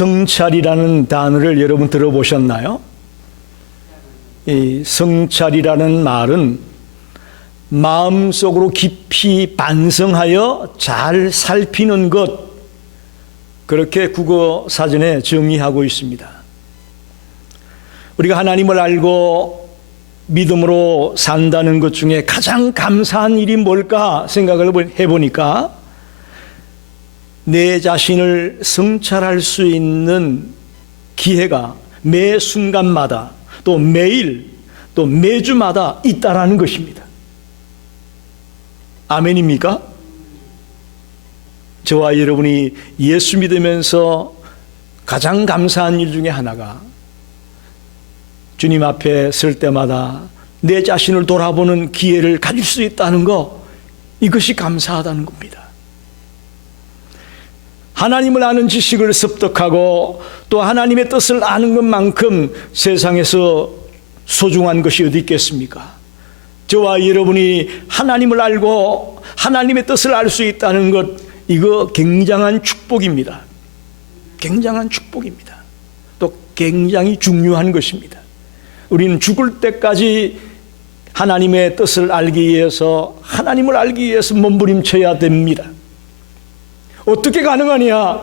성찰이라는 단어를 여러분 들어보셨나요? 이 성찰이라는 말은 마음속으로 깊이 반성하여 잘 살피는 것, 그렇게 국어 사전에 정의하고 있습니다. 우리가 하나님을 알고 믿음으로 산다는 것 중에 가장 감사한 일이 뭘까 생각을 해보니까 내 자신을 성찰할 수 있는 기회가 매 순간마다 또 매일 또 매주마다 있다라는 것입니다. 아멘입니까? 저와 여러분이 예수 믿으면서 가장 감사한 일 중에 하나가 주님 앞에 설 때마다 내 자신을 돌아보는 기회를 가질 수 있다는 것, 이것이 감사하다는 겁니다. 하나님을 아는 지식을 습득하고 또 하나님의 뜻을 아는 것만큼 세상에서 소중한 것이 어디 있겠습니까? 저와 여러분이 하나님을 알고 하나님의 뜻을 알 수 있다는 것, 이거 굉장한 축복입니다. 굉장한 축복입니다. 또 굉장히 중요한 것입니다. 우리는 죽을 때까지 하나님의 뜻을 알기 위해서, 하나님을 알기 위해서 몸부림쳐야 됩니다. 어떻게 가능하냐?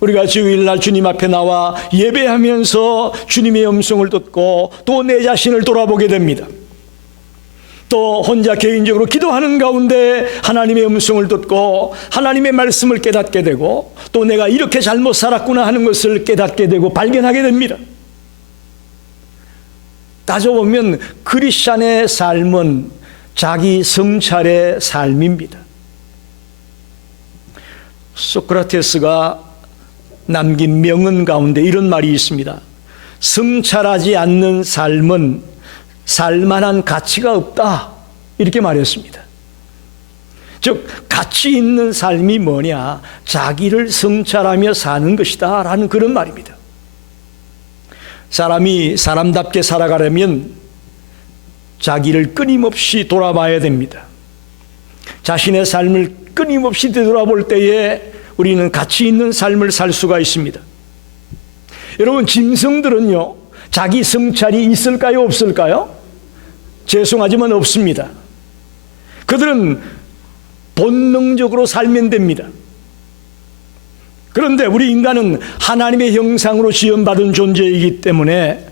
우리가 주일날 주님 앞에 나와 예배하면서 주님의 음성을 듣고 또 내 자신을 돌아보게 됩니다. 또 혼자 개인적으로 기도하는 가운데 하나님의 음성을 듣고 하나님의 말씀을 깨닫게 되고 또 내가 이렇게 잘못 살았구나 하는 것을 깨닫게 되고 발견하게 됩니다. 따져보면 크리스찬의 삶은 자기 성찰의 삶입니다. 소크라테스가 남긴 명언 가운데 이런 말이 있습니다. 성찰하지 않는 삶은 살만한 가치가 없다, 이렇게 말했습니다. 즉 가치 있는 삶이 뭐냐? 자기를 성찰하며 사는 것이다 라는 그런 말입니다. 사람이 사람답게 살아가려면 자기를 끊임없이 돌아봐야 됩니다. 자신의 삶을 끊임없이 되돌아볼 때에 우리는 가치 있는 삶을 살 수가 있습니다. 여러분, 짐승들은요, 자기 성찰이 있을까요, 없을까요? 죄송하지만 없습니다. 그들은 본능적으로 살면 됩니다. 그런데 우리 인간은 하나님의 형상으로 지음받은 존재이기 때문에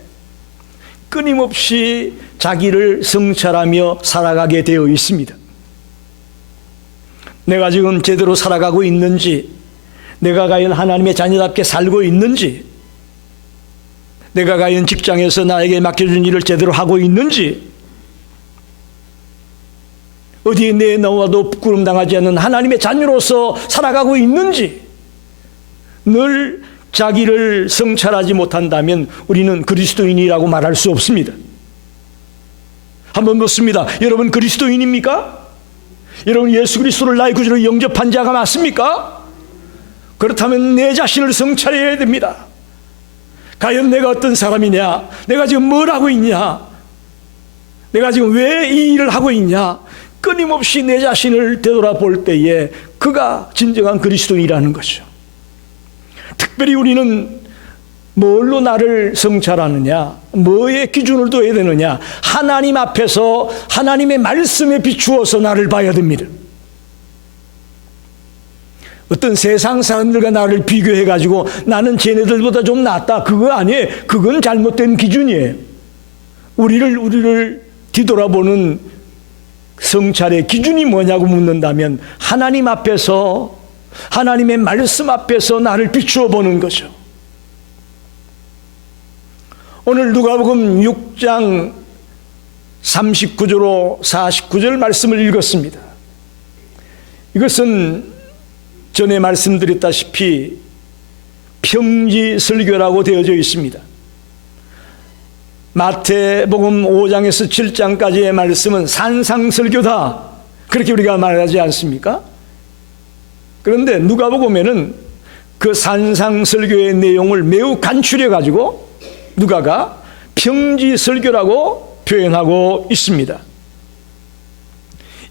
끊임없이 자기를 성찰하며 살아가게 되어 있습니다. 내가 지금 제대로 살아가고 있는지, 내가 과연 하나님의 자녀답게 살고 있는지, 내가 과연 직장에서 나에게 맡겨준 일을 제대로 하고 있는지, 어디에 내놓아도 부끄럼당하지 않는 하나님의 자녀로서 살아가고 있는지, 늘 자기를 성찰하지 못한다면 우리는 그리스도인이라고 말할 수 없습니다. 한번 묻습니다. 여러분 그리스도인입니까? 여러분 예수 그리스도를 나의 구주로 영접한 자가 맞습니까? 그렇다면 내 자신을 성찰해야 됩니다. 과연 내가 어떤 사람이냐? 내가 지금 뭘 하고 있냐? 내가 지금 왜 이 일을 하고 있냐? 끊임없이 내 자신을 되돌아볼 때에 그가 진정한 그리스도인이라는 거죠. 특별히 우리는 뭘로 나를 성찰하느냐? 뭐에 기준을 둬야 되느냐? 하나님 앞에서 하나님의 말씀에 비추어서 나를 봐야 됩니다. 어떤 세상 사람들과 나를 비교해가지고 나는 쟤네들보다 좀 낫다, 그거 아니에요. 그건 잘못된 기준이에요. 우리를 뒤돌아보는 성찰의 기준이 뭐냐고 묻는다면 하나님 앞에서, 하나님의 말씀 앞에서 나를 비추어 보는 거죠. 오늘 누가복음 6장 39절로 49절 말씀을 읽었습니다. 이것은 전에 말씀드렸다시피 평지설교라고 되어져 있습니다. 마태복음 5장에서 7장까지의 말씀은 산상설교다, 그렇게 우리가 말하지 않습니까? 그런데 누가복음에는 그 산상설교의 내용을 매우 간추려 가지고 누가가 평지설교라고 표현하고 있습니다.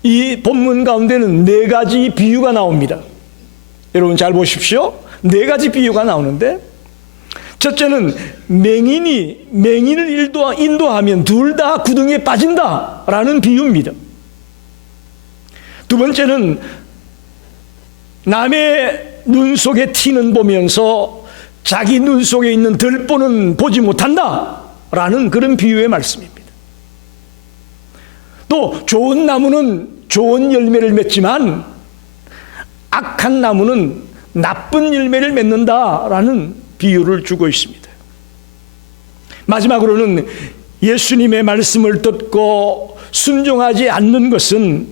이 본문 가운데는 4가지 비유가 나옵니다. 여러분 잘 보십시오. 네 가지 비유가 나오는데, 첫째는 맹인이 맹인을 인도하면 둘 다 구덩이에 빠진다라는 비유입니다. 두 번째는 남의 눈 속에 티는 보면서 자기 눈 속에 있는 들보는 보지 못한다라는 그런 비유의 말씀입니다. 또 좋은 나무는 좋은 열매를 맺지만 악한 나무는 나쁜 열매를 맺는다라는 비유를 주고 있습니다. 마지막으로는 예수님의 말씀을 듣고 순종하지 않는 것은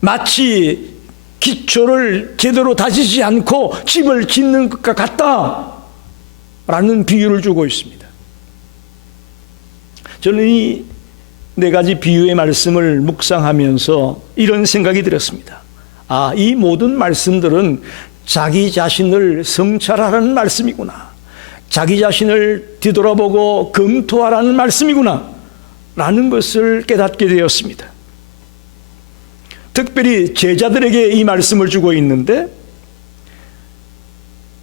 마치 기초를 제대로 다지지 않고 집을 짓는 것과 같다라는 비유를 주고 있습니다. 저는 이 네 가지 비유의 말씀을 묵상하면서 이런 생각이 들었습니다. 이 모든 말씀들은 자기 자신을 성찰하라는 말씀이구나, 자기 자신을 뒤돌아보고 검토하라는 말씀이구나 라는 것을 깨닫게 되었습니다. 특별히 제자들에게 이 말씀을 주고 있는데,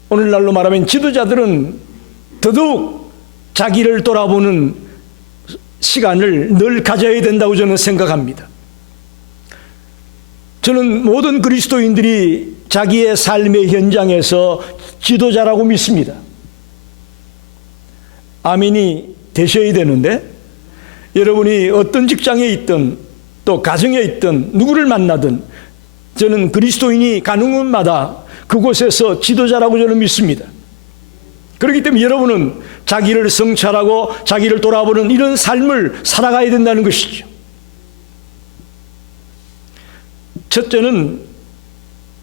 오늘날로 말하면 지도자들은 더더욱 자기를 돌아보는 시간을 늘 가져야 된다고 저는 생각합니다. 저는 모든 그리스도인들이 자기의 삶의 현장에서 지도자라고 믿습니다. 아멘이 되셔야 되는데, 여러분이 어떤 직장에 있든 또 가정에 있든 누구를 만나든 저는 그리스도인이 가는 곳마다 그곳에서 지도자라고 저는 믿습니다. 그렇기 때문에 여러분은 자기를 성찰하고 자기를 돌아보는 이런 삶을 살아가야 된다는 것이죠. 첫째는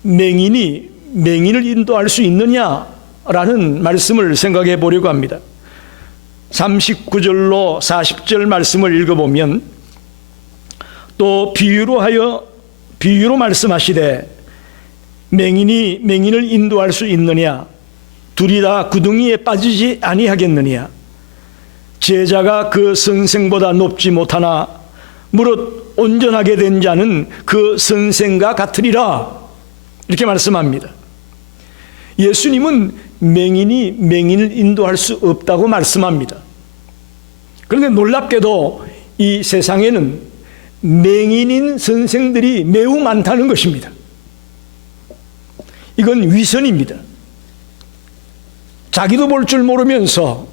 맹인이 맹인을 인도할 수 있느냐라는 말씀을 생각해 보려고 합니다. 39절로 40절 말씀을 읽어보면, 또 비유로 말씀하시되 맹인이 맹인을 인도할 수 있느냐, 둘이 다 구덩이에 빠지지 아니하겠느냐, 제자가 그 선생보다 높지 못하나 무릇 온전하게 된 자는 그 선생과 같으리라, 이렇게 말씀합니다. 예수님은 맹인이 맹인을 인도할 수 없다고 말씀합니다. 그런데 놀랍게도 이 세상에는 맹인인 선생들이 매우 많다는 것입니다. 이건 위선입니다. 자기도 볼 줄 모르면서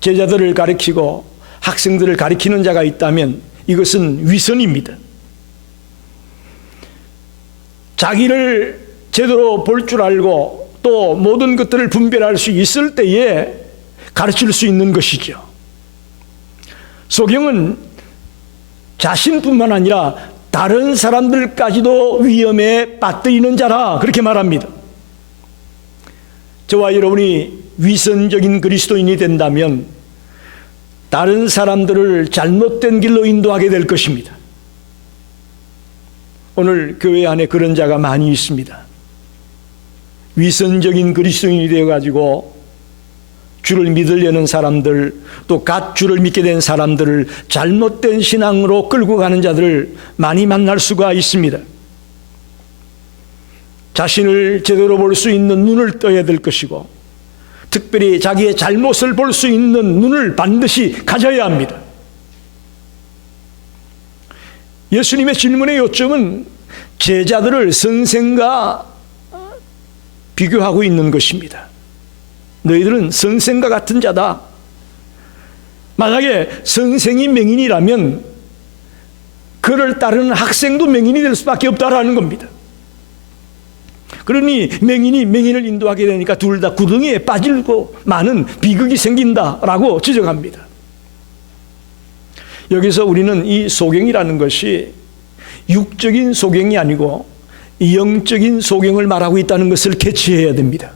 제자들을 가르치고 학생들을 가르치는 자가 있다면 이것은 위선입니다. 자기를 제대로 볼 줄 알고 또 모든 것들을 분별할 수 있을 때에 가르칠 수 있는 것이죠. 소경은 자신뿐만 아니라 다른 사람들까지도 위험에 빠뜨리는 자라, 그렇게 말합니다. 저와 여러분이 위선적인 그리스도인이 된다면 다른 사람들을 잘못된 길로 인도하게 될 것입니다. 오늘 교회 안에 그런 자가 많이 있습니다. 위선적인 그리스도인이 되어가지고 주를 믿으려는 사람들, 또 갓 주를 믿게 된 사람들을 잘못된 신앙으로 끌고 가는 자들을 많이 만날 수가 있습니다. 자신을 제대로 볼 수 있는 눈을 떠야 될 것이고, 특별히 자기의 잘못을 볼 수 있는 눈을 반드시 가져야 합니다. 예수님의 질문의 요점은 제자들을 선생과 비교하고 있는 것입니다. 너희들은 선생과 같은 자다. 만약에 선생이 맹인이라면 그를 따르는 학생도 맹인이 될 수밖에 없다라는 겁니다. 그러니 맹인이 맹인을 인도하게 되니까 둘 다 구덩이에 빠지고 많은 비극이 생긴다라고 지적합니다. 여기서 우리는 이 소경이라는 것이 육적인 소경이 아니고 영적인 소경을 말하고 있다는 것을 캐치해야 됩니다.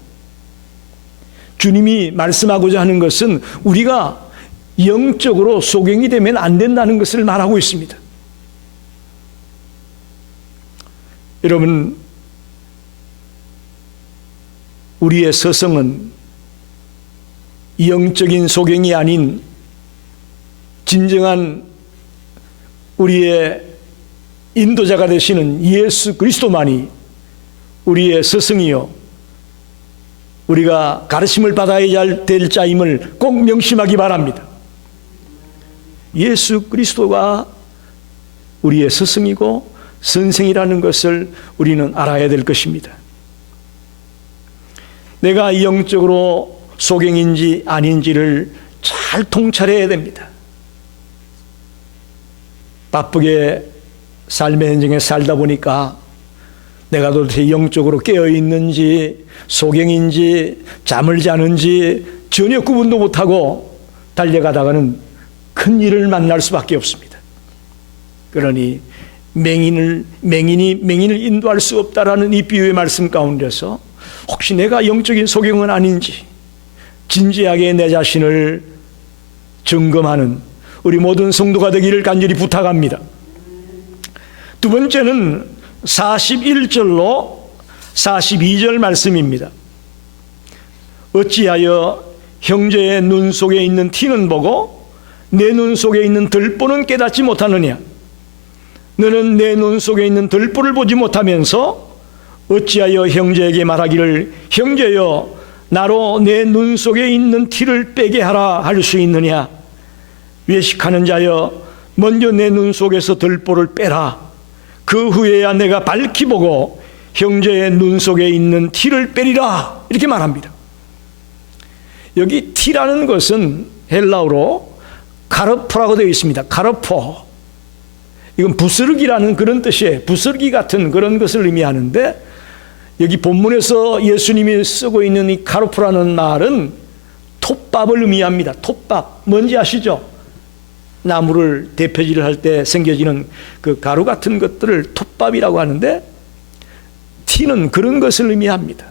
주님이 말씀하고자 하는 것은 우리가 영적으로 소경이 되면 안 된다는 것을 말하고 있습니다. 여러분, 우리의 서성은 영적인 소경이 아닌 진정한 우리의 인도자가 되시는 예수 그리스도만이 우리의 스승이요 우리가 가르침을 받아야 될 자임을 꼭 명심하기 바랍니다. 예수 그리스도가 우리의 스승이고 선생이라는 것을 우리는 알아야 될 것입니다. 내가 영적으로 소경인지 아닌지를 잘 통찰해야 됩니다. 바쁘게 삶의 현장에 살다 보니까 내가 도대체 영적으로 깨어있는지 소경인지 잠을 자는지 전혀 구분도 못하고 달려가다가는 큰 일을 만날 수밖에 없습니다. 그러니 맹인이 맹인을 인도할 수 없다라는 이 비유의 말씀 가운데서 혹시 내가 영적인 소경은 아닌지 진지하게 내 자신을 점검하는 우리 모든 성도가 되기를 간절히 부탁합니다. 두 번째는 41절로 42절 말씀입니다. 어찌하여 형제의 눈 속에 있는 티는 보고 내 눈 속에 있는 들보는 깨닫지 못하느냐. 너는 내 눈 속에 있는 들보를 보지 못하면서 어찌하여 형제에게 말하기를 형제여 나로 내 눈 속에 있는 티를 빼게 하라 할 수 있느냐. 외식하는 자여 먼저 내 눈 속에서 들보를 빼라. 그 후에야 내가 밝히 보고 형제의 눈 속에 있는 티를 빼리라. 이렇게 말합니다. 여기 티라는 것은 헬라어로 카르포라고 되어 있습니다. 카르포. 이건 부스러기라는 그런 뜻이에요. 부스러기 같은 그런 것을 의미하는데 여기 본문에서 예수님이 쓰고 있는 이 카르포라는 말은 톱밥을 의미합니다. 톱밥. 뭔지 아시죠? 나무를 대표질을 할 때 생겨지는 그 가루 같은 것들을 톱밥이라고 하는데 티는 그런 것을 의미합니다.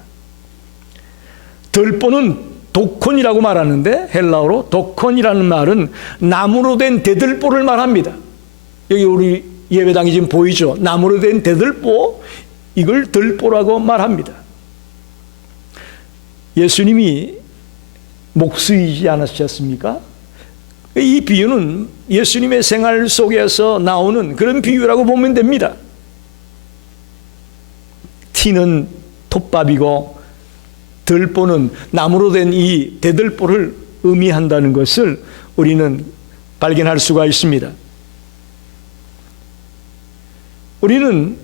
들보는 도콘이라고 말하는데 헬라어로 도콘이라는 말은 나무로 된 대들보를 말합니다. 여기 우리 예배당이 지금 보이죠? 나무로 된 대들보, 이걸 들보라고 말합니다. 예수님이 목수이지 않으셨습니까? 이 비유는 예수님의 생활 속에서 나오는 그런 비유라고 보면 됩니다. 티는 톱밥이고 들보는 나무로 된 이 대들보를 의미한다는 것을 우리는 발견할 수가 있습니다. 우리는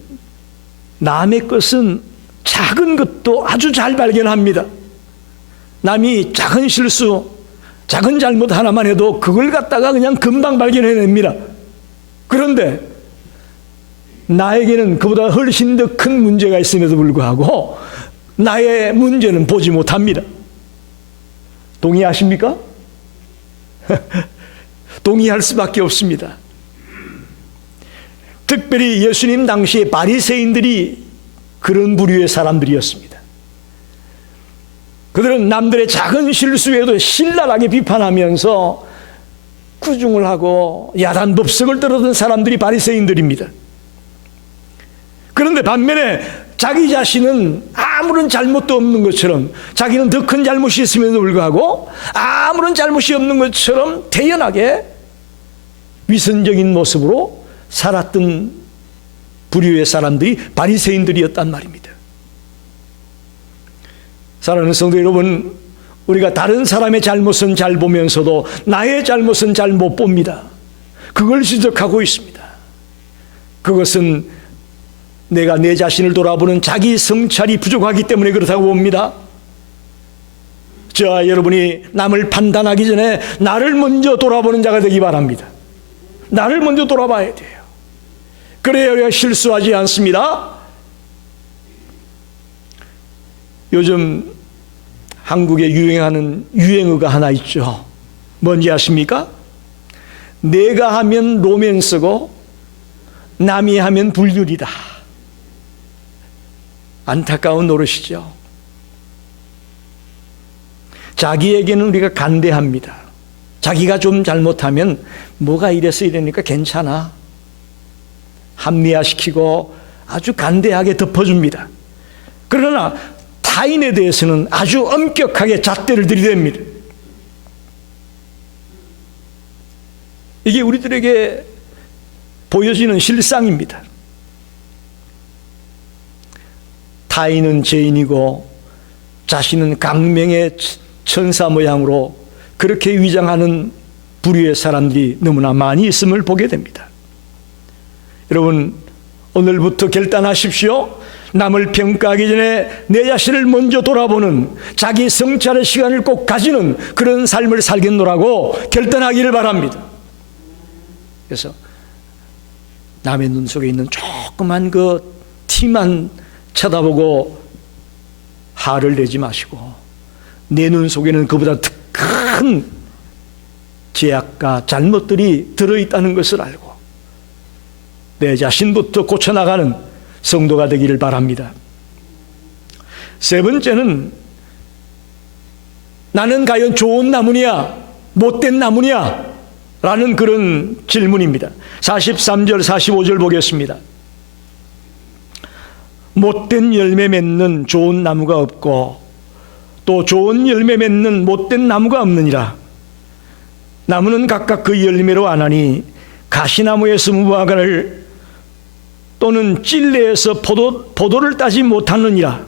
남의 것은 작은 것도 아주 잘 발견합니다. 남이 작은 실수, 작은 잘못 하나만 해도 그걸 갖다가 그냥 금방 발견해냅니다. 그런데 나에게는 그보다 훨씬 더 큰 문제가 있음에도 불구하고 나의 문제는 보지 못합니다. 동의하십니까? 동의할 수밖에 없습니다. 특별히 예수님 당시에 바리새인들이 그런 부류의 사람들이었습니다. 그들은 남들의 작은 실수에도 신랄하게 비판하면서 꾸중을 하고 야단 법석을 떨어던 사람들이 바리새인들입니다. 그런데 반면에 자기 자신은 아무런 잘못도 없는 것처럼, 자기는 더 큰 잘못이 있음에도 불구하고 아무런 잘못이 없는 것처럼 태연하게 위선적인 모습으로 살았던 부류의 사람들이 바리새인들이었단 말입니다. 사랑하는 성도 여러분, 우리가 다른 사람의 잘못은 잘 보면서도 나의 잘못은 잘 못 봅니다. 그걸 지적하고 있습니다. 그것은 내가 내 자신을 돌아보는 자기 성찰이 부족하기 때문에 그렇다고 봅니다. 저와 여러분이 남을 판단하기 전에 나를 먼저 돌아보는 자가 되기 바랍니다. 나를 먼저 돌아봐야 돼요. 그래야 우리가 실수하지 않습니다. 요즘 한국에 유행하는 유행어가 하나 있죠. 뭔지 아십니까? 내가 하면 로맨스고 남이 하면 불륜이다. 안타까운 노릇이죠. 자기에게는 우리가 간대합니다. 자기가 좀 잘못하면 뭐가 이래서 이러니까 괜찮아. 합리화시키고 아주 간대하게 덮어줍니다. 그러나 타인에 대해서는 아주 엄격하게 잣대를 들이댑니다. 이게 우리들에게 보여지는 실상입니다. 타인은 죄인이고 자신은 강명의 천사 모양으로 그렇게 위장하는 부류의 사람들이 너무나 많이 있음을 보게 됩니다. 여러분, 오늘부터 결단하십시오. 남을 평가하기 전에 내 자신을 먼저 돌아보는, 자기 성찰의 시간을 꼭 가지는 그런 삶을 살겠노라고 결단하기를 바랍니다. 그래서 남의 눈 속에 있는 조그만 그 티만 쳐다보고 화를 내지 마시고, 내 눈 속에는 그보다 더 큰 죄악과 잘못들이 들어있다는 것을 알고 내 자신부터 고쳐나가는 성도가 되기를 바랍니다. 세 번째는, 나는 과연 좋은 나무냐 못된 나무냐 라는 그런 질문입니다. 43절 45절 보겠습니다. 못된 열매 맺는 좋은 나무가 없고 또 좋은 열매 맺는 못된 나무가 없느니라. 나무는 각각 그 열매로 아나니 가시나무에서 무화과를 또는 찔레에서 포도를 따지 못하느니라.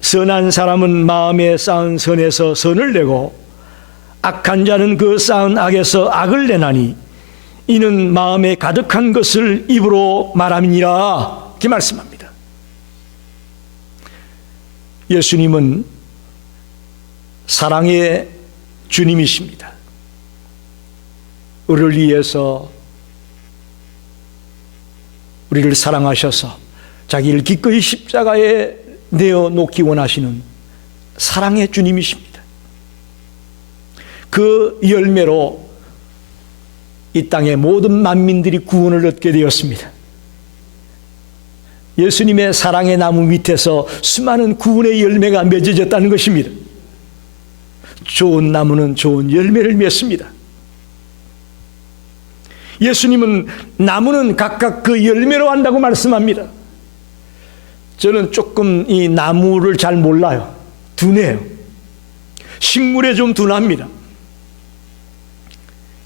선한 사람은 마음에 쌓은 선에서 선을 내고 악한 자는 그 쌓은 악에서 악을 내나니 이는 마음에 가득한 것을 입으로 말함이니라. 이렇게 말씀합니다. 예수님은 사랑의 주님이십니다. 우리를 위해서, 우리를 사랑하셔서 자기를 기꺼이 십자가에 내어놓기 원하시는 사랑의 주님이십니다. 그 열매로 이 땅의 모든 만민들이 구원을 얻게 되었습니다. 예수님의 사랑의 나무 밑에서 수많은 구원의 열매가 맺어졌다는 것입니다. 좋은 나무는 좋은 열매를 맺습니다. 예수님은 나무는 각각 그 열매로 한다고 말씀합니다. 저는 조금 이 나무를 잘 몰라요. 둔해요. 식물에 좀 둔합니다.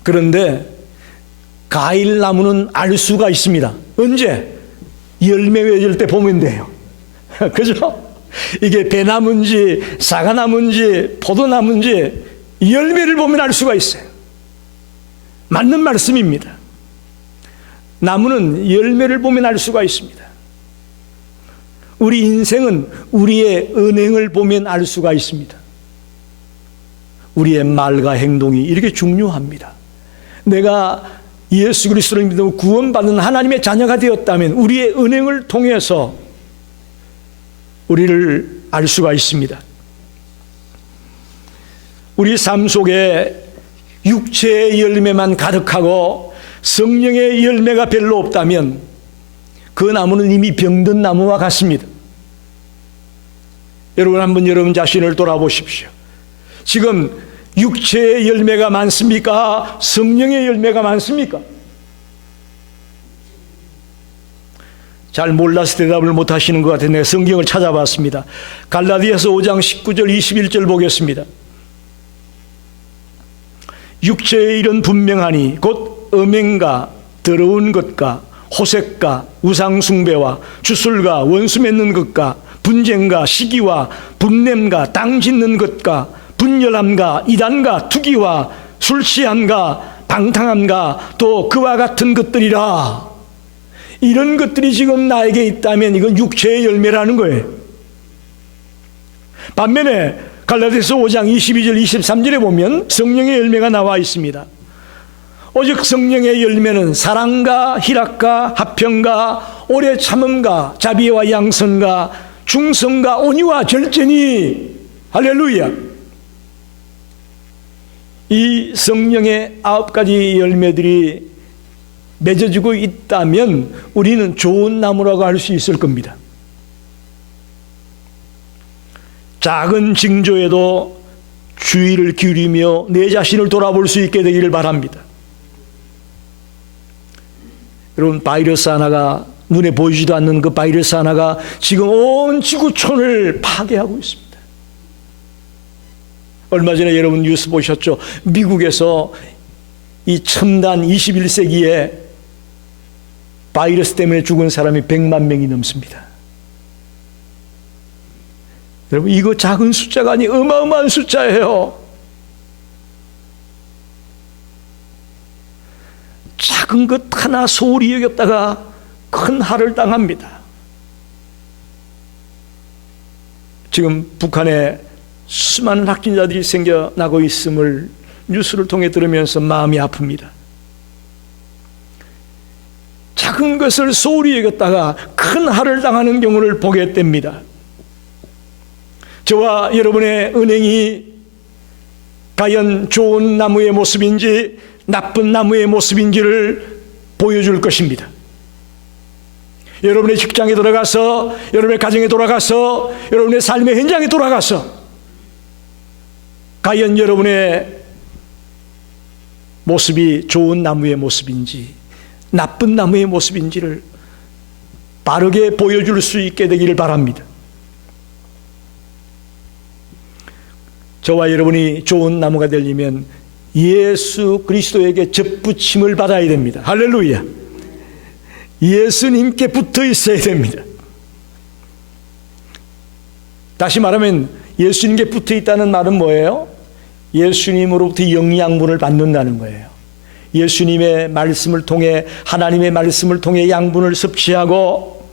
그런데 과일나무는 알 수가 있습니다. 언제? 열매 맺을 때 보면 돼요. 그죠? 이게 배나무인지 사과나무인지 포도나무인지 열매를 보면 알 수가 있어요. 맞는 말씀입니다. 나무는 열매를 보면 알 수가 있습니다. 우리 인생은 우리의 언행을 보면 알 수가 있습니다. 우리의 말과 행동이 이렇게 중요합니다. 내가 예수 그리스도를 믿고 구원받는 하나님의 자녀가 되었다면 우리의 언행을 통해서 우리를 알 수가 있습니다. 우리 삶 속에 육체의 열매만 가득하고 성령의 열매가 별로 없다면 그 나무는 이미 병든 나무와 같습니다. 여러분, 한번 여러분 자신을 돌아보십시오. 지금 육체의 열매가 많습니까? 성령의 열매가 많습니까? 잘 몰라서 대답을 못 하시는 것 같아서 내가 성경을 찾아봤습니다. 갈라디아서 5장 19절 21절 보겠습니다. 육체의 일은 분명하니 곧 음행과 더러운 것과 호색과 우상숭배와 주술과 원수 맺는 것과 분쟁과 시기와 분냄과 땅 짓는 것과 분열함과 이단과 투기와 술 취함과 방탕함과 또 그와 같은 것들이라. 이런 것들이 지금 나에게 있다면 이건 육체의 열매라는 거예요. 반면에 갈라디아서 5장 22절 23절에 보면 성령의 열매가 나와 있습니다. 오직 성령의 열매는 사랑과 희락과 화평과 오래 참음과 자비와 양선과 중성과 온유와 절제니. 할렐루야. 이 성령의 9가지 열매들이 맺어지고 있다면 우리는 좋은 나무라고 할 수 있을 겁니다. 작은 징조에도 주의를 기울이며 내 자신을 돌아볼 수 있게 되기를 바랍니다. 여러분, 바이러스 하나가, 눈에 보이지도 않는 그 바이러스 하나가 지금 온 지구촌을 파괴하고 있습니다. 얼마 전에 여러분 뉴스 보셨죠? 미국에서 이 첨단 21세기에 바이러스 때문에 죽은 사람이 100만 명이 넘습니다. 여러분, 이거 작은 숫자가 아니 어마어마한 숫자예요. 작은 것 하나 소홀히 여겼다가 큰 할을 당합니다. 지금 북한에 수많은 확진자들이 생겨나고 있음을 뉴스를 통해 들으면서 마음이 아픕니다. 작은 것을 소홀히 여겼다가 큰 할을 당하는 경우를 보게 됩니다. 저와 여러분의 은행이 과연 좋은 나무의 모습인지 나쁜 나무의 모습인지를 보여줄 것입니다. 여러분의 직장에 들어가서, 여러분의 가정에 돌아가서, 여러분의 삶의 현장에 돌아가서 과연 여러분의 모습이 좋은 나무의 모습인지 나쁜 나무의 모습인지를 바르게 보여줄 수 있게 되기를 바랍니다. 저와 여러분이 좋은 나무가 되려면 예수 그리스도에게 접붙임을 받아야 됩니다. 할렐루야. 예수님께 붙어 있어야 됩니다. 다시 말하면 예수님께 붙어 있다는 말은 뭐예요? 예수님으로부터 영양분을 받는다는 거예요. 예수님의 말씀을 통해, 하나님의 말씀을 통해 양분을 섭취하고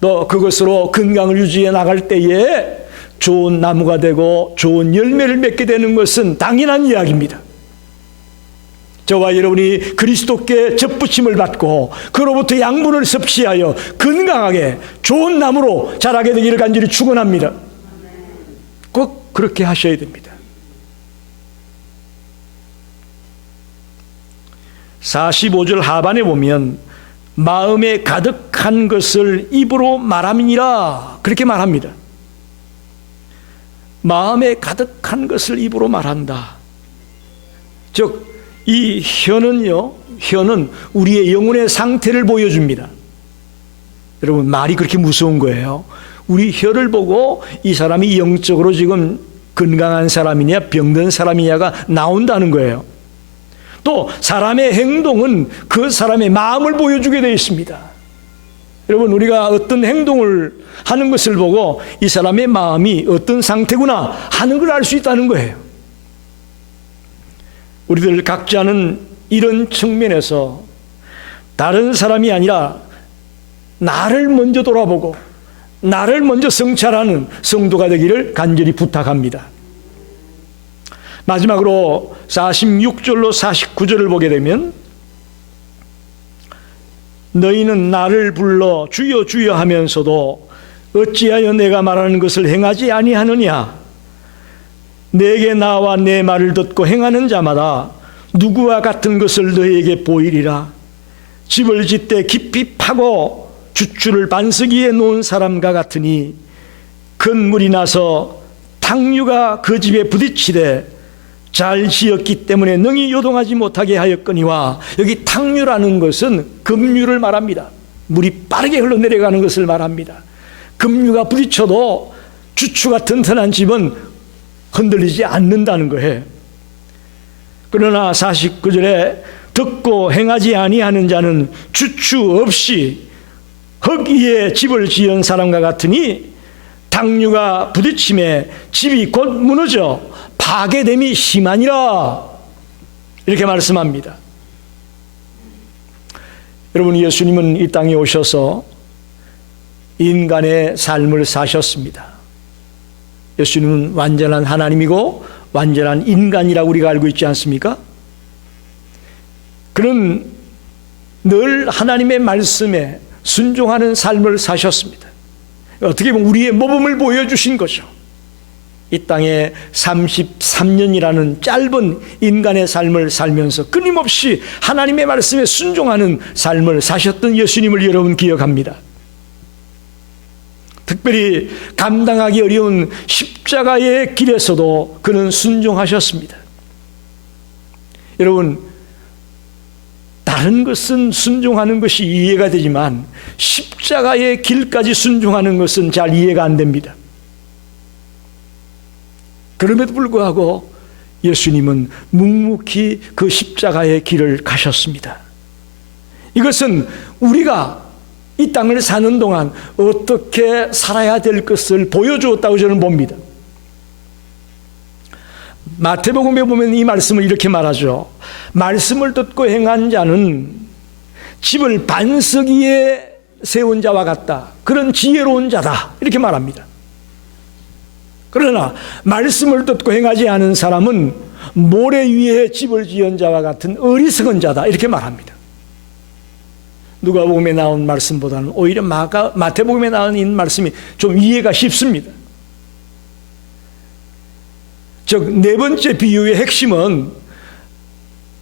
또 그것으로 건강을 유지해 나갈 때에 좋은 나무가 되고 좋은 열매를 맺게 되는 것은 당연한 이야기입니다. 저와 여러분이 그리스도께 접붙임을 받고 그로부터 양분을 섭취하여 건강하게 좋은 나무로 자라게 되기를 간절히 축원합니다. 꼭 그렇게 하셔야 됩니다. 45절 하반에 보면 마음에 가득한 것을 입으로 말함이니라 그렇게 말합니다. 마음에 가득한 것을 입으로 말한다. 즉 이 혀는 우리의 영혼의 상태를 보여줍니다. 여러분, 말이 그렇게 무서운 거예요. 우리 혀를 보고 이 사람이 영적으로 지금 건강한 사람이냐 병든 사람이냐가 나온다는 거예요. 또 사람의 행동은 그 사람의 마음을 보여주게 되어 있습니다. 여러분, 우리가 어떤 행동을 하는 것을 보고 이 사람의 마음이 어떤 상태구나 하는 걸 알 수 있다는 거예요. 우리들 각자는 이런 측면에서 다른 사람이 아니라 나를 먼저 돌아보고 나를 먼저 성찰하는 성도가 되기를 간절히 부탁합니다. 마지막으로 46절로 49절을 보게 되면 너희는 나를 불러 주여 주여 하면서도 어찌하여 내가 말하는 것을 행하지 아니하느냐. 내게 나와 내 말을 듣고 행하는 자마다 누구와 같은 것을 너희에게 보이리라. 집을 짓되 깊이 파고 주추를 반석 위에 놓은 사람과 같으니 큰 물이 나서 탕류가 그 집에 부딪히되 잘 지었기 때문에 능히 요동하지 못하게 하였거니와. 여기 탕류라는 것은 급류를 말합니다. 물이 빠르게 흘러내려가는 것을 말합니다. 급류가 부딪혀도 주추가 튼튼한 집은 흔들리지 않는다는 거예요. 그러나 49절에 듣고 행하지 아니하는 자는 주추 없이 흙 위에 집을 지은 사람과 같으니 탕류가 부딪힘에 집이 곧 무너져 파괴됨이 심하니라. 이렇게 말씀합니다. 여러분, 예수님은 이 땅에 오셔서 인간의 삶을 사셨습니다. 예수님은 완전한 하나님이고 완전한 인간이라고 우리가 알고 있지 않습니까? 그는 늘 하나님의 말씀에 순종하는 삶을 사셨습니다. 어떻게 보면 우리의 모범을 보여주신 거죠. 이 땅에 33년이라는 짧은 인간의 삶을 살면서 끊임없이 하나님의 말씀에 순종하는 삶을 사셨던 예수님을 여러분 기억합니다. 특별히 감당하기 어려운 십자가의 길에서도 그는 순종하셨습니다. 여러분, 다른 것은 순종하는 것이 이해가 되지만 십자가의 길까지 순종하는 것은 잘 이해가 안 됩니다. 그럼에도 불구하고 예수님은 묵묵히 그 십자가의 길을 가셨습니다. 이것은 우리가 이 땅을 사는 동안 어떻게 살아야 될 것을 보여주었다고 저는 봅니다. 마태복음에 보면 이 말씀을 이렇게 말하죠. 말씀을 듣고 행한 자는 집을 반석 위에 세운 자와 같다. 그런 지혜로운 자다. 이렇게 말합니다. 그러나 말씀을 듣고 행하지 않은 사람은 모래 위에 집을 지은 자와 같은 어리석은 자다. 이렇게 말합니다. 누가복음에 나온 말씀보다는 오히려 마태복음에 나온 이 말씀이 좀 이해가 쉽습니다. 즉, 네 번째 비유의 핵심은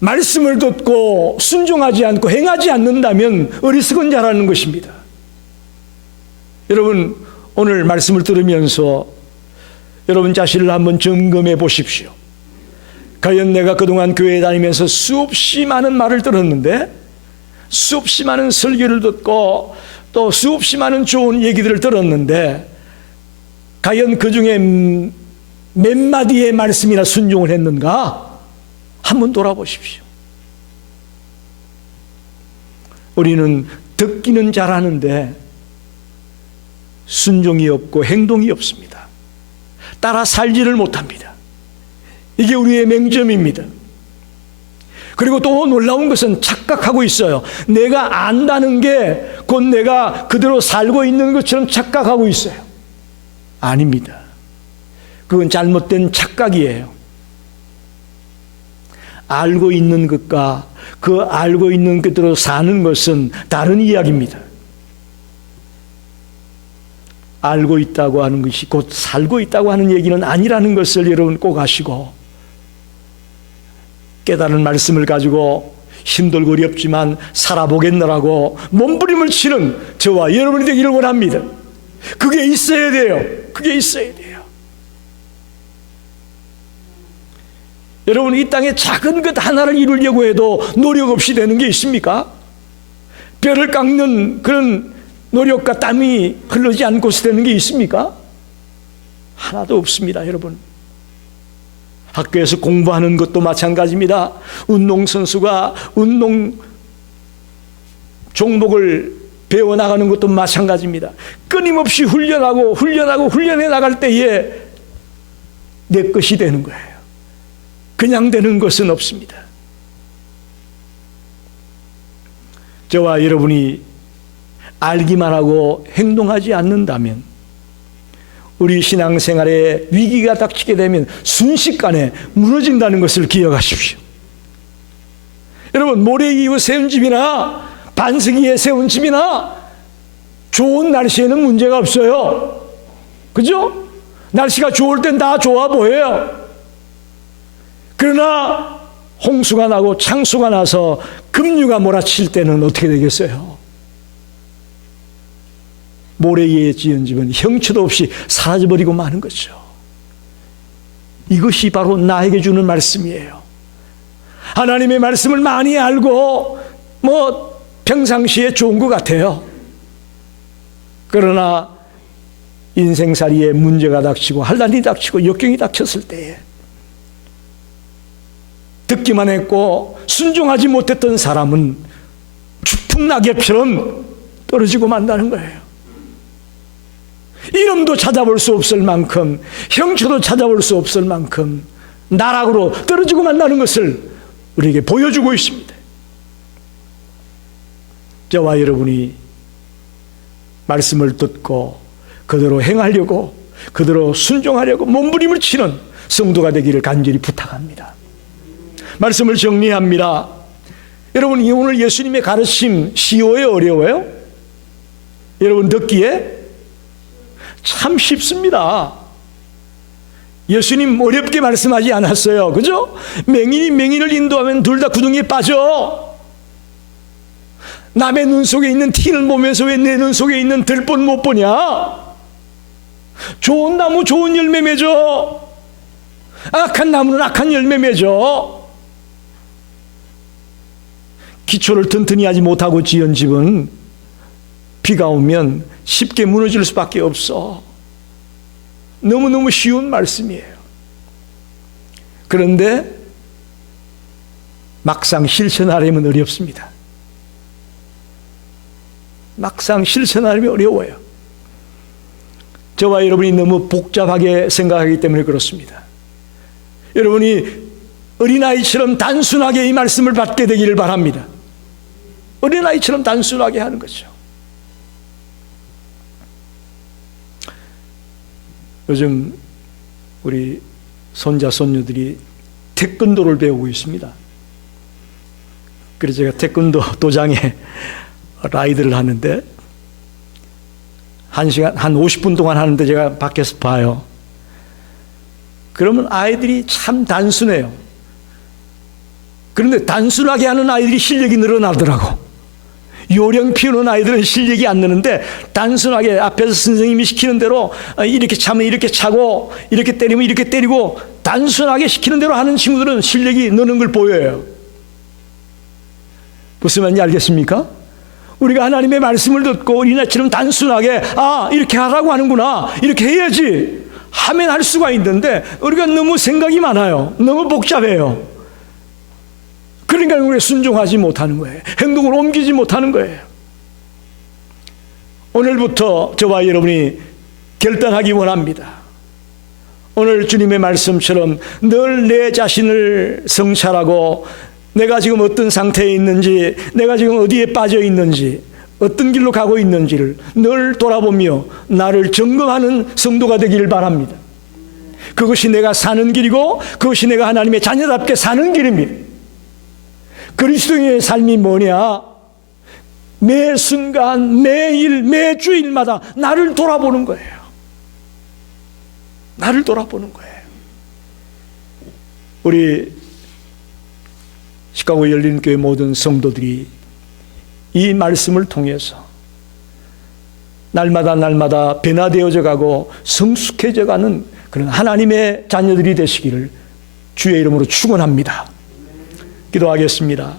말씀을 듣고 순종하지 않고 행하지 않는다면 어리석은 자라는 것입니다. 여러분, 오늘 말씀을 들으면서 여러분 자신을 한번 점검해 보십시오. 과연 내가 그동안 교회에 다니면서 수없이 많은 말을 들었는데, 수없이 많은 설교를 듣고 또 수없이 많은 좋은 얘기들을 들었는데, 과연 그 중에 몇 마디의 말씀이나 순종을 했는가? 한번 돌아보십시오. 우리는 듣기는 잘하는데 순종이 없고 행동이 없습니다. 따라 살지를 못합니다. 이게 우리의 맹점입니다. 그리고 또 놀라운 것은 착각하고 있어요. 내가 안다는 게 곧 내가 그대로 살고 있는 것처럼 착각하고 있어요. 아닙니다. 그건 잘못된 착각이에요. 알고 있는 것과 그 알고 있는 그대로 사는 것은 다른 이야기입니다. 알고 있다고 하는 것이 곧 살고 있다고 하는 얘기는 아니라는 것을 여러분 꼭 아시고, 깨달은 말씀을 가지고 힘들고 어렵지만 살아보겠노라고 몸부림을 치는 저와 여러분이 되기를 원합니다. 그게 있어야 돼요. 그게 있어야 돼요. 여러분, 이 땅에 작은 것 하나를 이루려고 해도 노력 없이 되는 게 있습니까? 뼈를 깎는 그런 노력과 땀이 흐르지 않고서 되는 게 있습니까? 하나도 없습니다, 여러분. 학교에서 공부하는 것도 마찬가지입니다. 운동선수가 운동 종목을 배워나가는 것도 마찬가지입니다. 끊임없이 훈련해 나갈 때에 내 것이 되는 거예요. 그냥 되는 것은 없습니다. 저와 여러분이 알기만 하고 행동하지 않는다면 우리 신앙생활에 위기가 닥치게 되면 순식간에 무너진다는 것을 기억하십시오. 여러분, 모래 위에 세운 집이나 반석 위에 세운 집이나 좋은 날씨에는 문제가 없어요. 그죠? 날씨가 좋을 땐 다 좋아 보여요. 그러나 홍수가 나고 창수가 나서 급류가 몰아칠 때는 어떻게 되겠어요? 모래 위에 지은 집은 형체도 없이 사라져버리고 마는 거죠. 이것이 바로 나에게 주는 말씀이에요. 하나님의 말씀을 많이 알고 평상시에 좋은 것 같아요. 그러나 인생살이에 문제가 닥치고 환난이 닥치고 역경이 닥쳤을 때에 듣기만 했고 순종하지 못했던 사람은 추풍낙엽처럼 떨어지고 만다는 거예요. 이름도 찾아볼 수 없을 만큼, 형체도 찾아볼 수 없을 만큼 나락으로 떨어지고 만다는 것을 우리에게 보여주고 있습니다. 저와 여러분이 말씀을 듣고 그대로 행하려고, 그대로 순종하려고 몸부림을 치는 성도가 되기를 간절히 부탁합니다. 말씀을 정리합니다. 여러분, 오늘 예수님의 가르침 쉬워요, 어려워요? 여러분 듣기에 참 쉽습니다. 예수님 어렵게 말씀하지 않았어요. 그죠? 맹인이 맹인을 인도하면 둘 다 구덩이에 빠져. 남의 눈 속에 있는 티는 보면서 왜 내 눈 속에 있는 들본 못 보냐? 좋은 나무 좋은 열매 맺어. 악한 나무는 악한 열매 맺어. 기초를 튼튼히 하지 못하고 지은 집은 비가 오면 쉽게 무너질 수밖에 없어. 너무너무 쉬운 말씀이에요. 그런데 막상 실천하려면 어렵습니다. 막상 실천하기 어려워요. 저와 여러분이 너무 복잡하게 생각하기 때문에 그렇습니다. 여러분이 어린아이처럼 단순하게 이 말씀을 받게 되기를 바랍니다. 어린아이처럼 단순하게 하는 거죠. 요즘 우리 손자 손녀들이 태권도를 배우고 있습니다. 그래서 제가 태권도 도장에 라이드를 하는데 한 50분 동안 하는데 제가 밖에서 봐요. 그러면 아이들이 참 단순해요. 그런데 단순하게 하는 아이들이 실력이 늘어나더라고. 요령 피우는 아이들은 실력이 안 느는데 단순하게 앞에서 선생님이 시키는 대로 이렇게 차면 이렇게 차고 이렇게 때리면 이렇게 때리고 단순하게 시키는 대로 하는 친구들은 실력이 느는 걸 보여요. 무슨 말인지 알겠습니까? 우리가 하나님의 말씀을 듣고 어린아이처럼 단순하게 이렇게 하라고 하는구나, 이렇게 해야지 하면 할 수가 있는데 우리가 너무 생각이 많아요. 너무 복잡해요. 그러니까 우리가 순종하지 못하는 거예요. 행동을 옮기지 못하는 거예요. 오늘부터 저와 여러분이 결단하기 원합니다. 오늘 주님의 말씀처럼 늘 내 자신을 성찰하고 내가 지금 어떤 상태에 있는지, 내가 지금 어디에 빠져 있는지, 어떤 길로 가고 있는지를 늘 돌아보며 나를 점검하는 성도가 되기를 바랍니다. 그것이 내가 사는 길이고 그것이 내가 하나님의 자녀답게 사는 길입니다. 그리스도인의 삶이 뭐냐? 매 순간, 매일, 매주일마다 나를 돌아보는 거예요. 나를 돌아보는 거예요. 우리 시카고 열린교회 모든 성도들이 이 말씀을 통해서 날마다 변화되어져 가고 성숙해져 가는 그런 하나님의 자녀들이 되시기를 주의 이름으로 축원합니다. 기도하겠습니다.